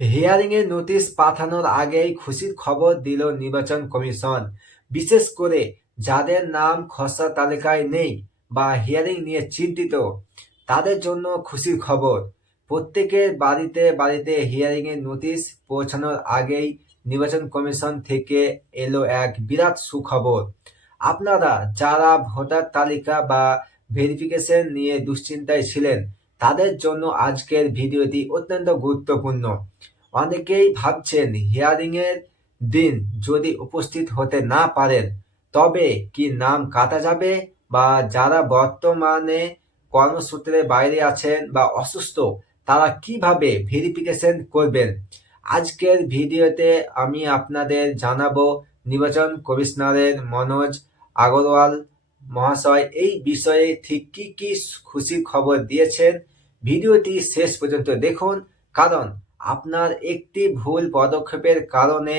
Hearing এর notice পাঠানোর আগেই খুশির খবর দিল নির্বাচন কমিশন। বিশেষ করে যাদের নাম খসড়া তালিকায় নেই বা হিয়ারিং নিয়ে চিন্তিত তাদের জন্য খুশির খবর। প্রত্যেকের বাড়িতে বাড়িতে হিয়ারিং এর নোটিশ পৌঁছানোর আগেই নির্বাচন কমিশন থেকে এলো এক বিরাট সুখবর। আপনারা যারা ভোটার তালিকা বা ভেরিফিকেশন নিয়ে দুশ্চিন্তায় ছিলেন তাদের জন্য আজকের ভিডিওটি অত্যন্ত গুরুত্বপূর্ণ। অনেকেই ভাবছেন হিয়ারিং এর দিন যদি উপস্থিত হতে না পারেন তবে কি নাম কাটা যাবে, বা যারা বর্তমানে কর্মসূত্রে বাইরে আছেন বা অসুস্থ তারা কিভাবে ভেরিফিকেশন করবেন। আজকের ভিডিওতে আমি আপনাদের জানাবো নির্বাচন কমিশনারের মনোজ আগরওয়াল মহাশয় এই বিষয়ে ঠিক কি কি খুশির খবর দিয়েছেন। ভিডিওটি শেষ পর্যন্ত দেখুন, কারণ আপনার একটি ভুল পদক্ষেপের কারণে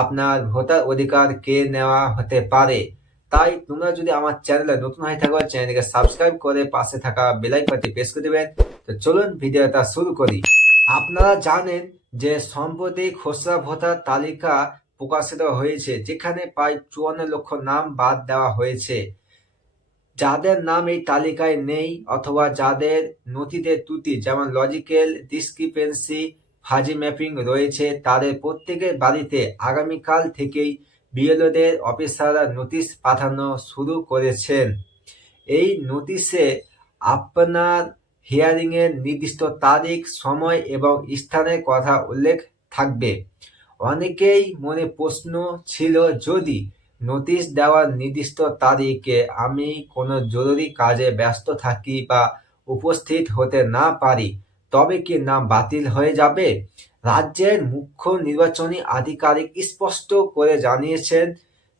আপনার ভোটার অধিকার কেড়ে নেওয়া হতে পারে। তাই তোমরা যদি আমার চ্যানেলে নতুন হয়ে থাকো চ্যানেলটিকে সাবস্ক্রাইব করে পাশে থাকা বেল আইকনটি প্রেস করে দেবেন। তো চলুন ভিডিওটা শুরু করি। আপনারা জানেন যে সম্প্রতি খসড়া ভোটার তালিকা প্রকাশিত হয়েছে, যেখানে প্রায় 54 লক্ষ নাম বাদ দেওয়া হয়েছে। যাদের নাম এই তালিকায় নেই অথবা যাদের নথিতে ত্রুটি যেমন লজিক্যাল ডিসক্রিপেন্সি, ফাজি ম্যাপিং রয়েছে, তাদের প্রত্যেকের বাড়িতে আগামীকাল থেকেই বিএলওদের অফিসাররা নোটিশ পাঠানো শুরু করেছেন। এই নোটিশে আপনার হিয়ারিং এর নির্দিষ্ট তারিখ, সময় এবং স্থানের কথা উল্লেখ থাকবে। অনেকেই মনে প্রশ্ন ছিল, যদি নোটিশ দেওয়ার নির্দিষ্ট তারিখে আমি কোনো জরুরি কাজে ব্যস্ত থাকি বা উপস্থিত হতে না পারি তবে কি নাম বাতিল হয়ে যাবে? রাজ্যের মুখ্য নির্বাচনী আধিকারিক স্পষ্ট করে জানিয়েছেন,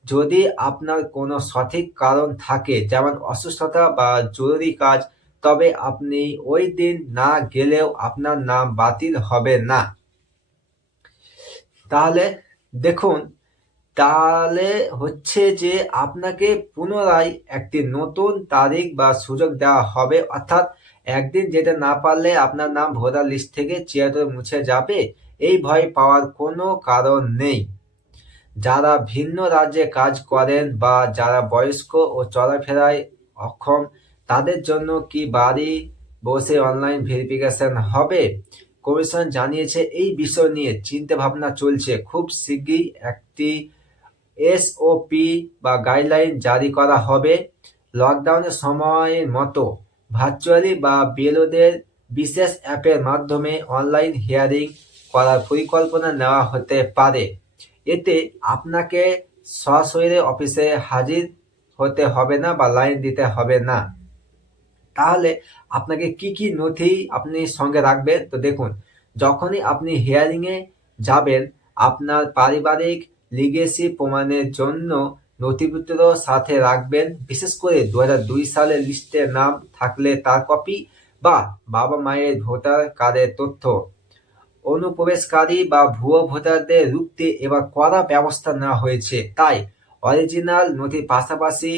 যদি আপনার কোনো সঠিক কারণ থাকে যেমন অসুস্থতা বা জরুরি কাজ, তবে আপনি ওই দিন না গেলেও আপনার নাম বাতিল হবে না। তাহলে দেখুন, তাহলে হচ্ছে যে আপনাকে পুনরায় একটি নতুন তারিখ বা সুযোগ দেওয়া হবে, অর্থাৎ একদিন যেতে না পারলে আপনার নাম ভোটার লিস্ট থেকে চিরতরে মুছে যাবে, এই ভয় পাওয়ার কোনো কারণ নেই। যারা ভিন্ন রাজ্যে কাজ করেন বা যারা বয়স্ক ও চলাফেরায় অক্ষম তাদের জন্য কি বাড়ি বসে অনলাইন ভেরিফিকেশন হবে? কমিশন জানিয়েছে এই বিষয় নিয়ে চিন্তা ভাবনা চলছে। খুব শীঘ্রই একটি এসওপি বা গাইডলাইন জারি করা হবে। লকডাউনের সময়ের মতো ভার্চুয়ালি বা বিএলওদের বিশেষ অ্যাপের মাধ্যমে অনলাইন হিয়ারিং করার পরিকল্পনা নেওয়া হতে পারে। এতে আপনাকে সশরীরে অফিসে হাজির হতে হবে না বা লাইন দিতে হবে না। তাহলে আপনাকে কি কি নথি আপনি সঙ্গে রাখবেন? তো দেখুন, যখনই আপনি হিয়ারিং এ যাবেন আপনার পারিবারিক লিগেসি প্রমাণের জন্য নথিপত্র সাথে রাখবেন। বিশেষ করে 2002 সালের লিস্টে নাম থাকলে তার কপি বা বাবা মায়ের ভোটার কার্ডের তথ্য। অনুপ্রবেশকারী বা ভুয়ো ভোটারদের রুখতে এবার কড়া ব্যবস্থা নেওয়া হয়েছে, তাই অরিজিনাল নথির পাশাপাশি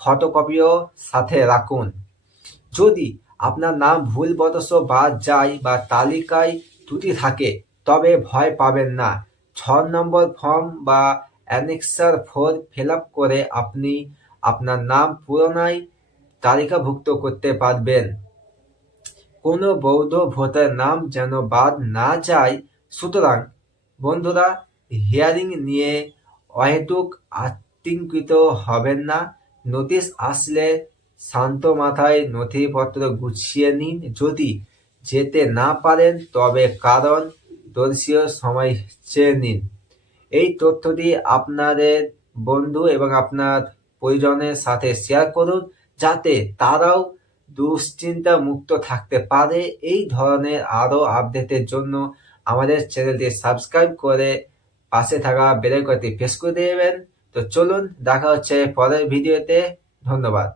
ফটোকপিও সাথে রাখুন। যদি আপনার নাম ভুলবশত বাদ যায় বা তালিকায় ত্রুটি থাকে তবে ভয় পাবেন না। 6 নম্বর ফর্ম বা অ্যানেক্সার 4 ফিল আপ করে আপনি আপনার নাম পুনরায় তালিকাভুক্ত করতে পারবেন। কোনো বৈধ ভোটার নাম যেন বাদ না যায়। সুতরাং বন্ধুরা, হিয়ারিং নিয়ে অহেতুক আতঙ্কিত হবেন না। নোটিশ আসলে শান্ত মাথায় নথিপত্র গুছিয়ে নিন। যদি যেতে না পারেন তবে কারণ দর্শীয় সময় চেয়ে নিন। এই তথ্যটি আপনাদের বন্ধু এবং আপনার পরিজনের সাথে শেয়ার করুন, যাতে তারাও দুশ্চিন্তা মুক্ত থাকতে পারে। এই ধরনের আরও আপডেটের জন্য আমাদের চ্যানেলটি সাবস্ক্রাইব করে পাশে থাকা বেল আইকনটি প্রেস করে দেবেন। তো চলুন, দেখা হচ্ছে পরের ভিডিওতে। ধন্যবাদ।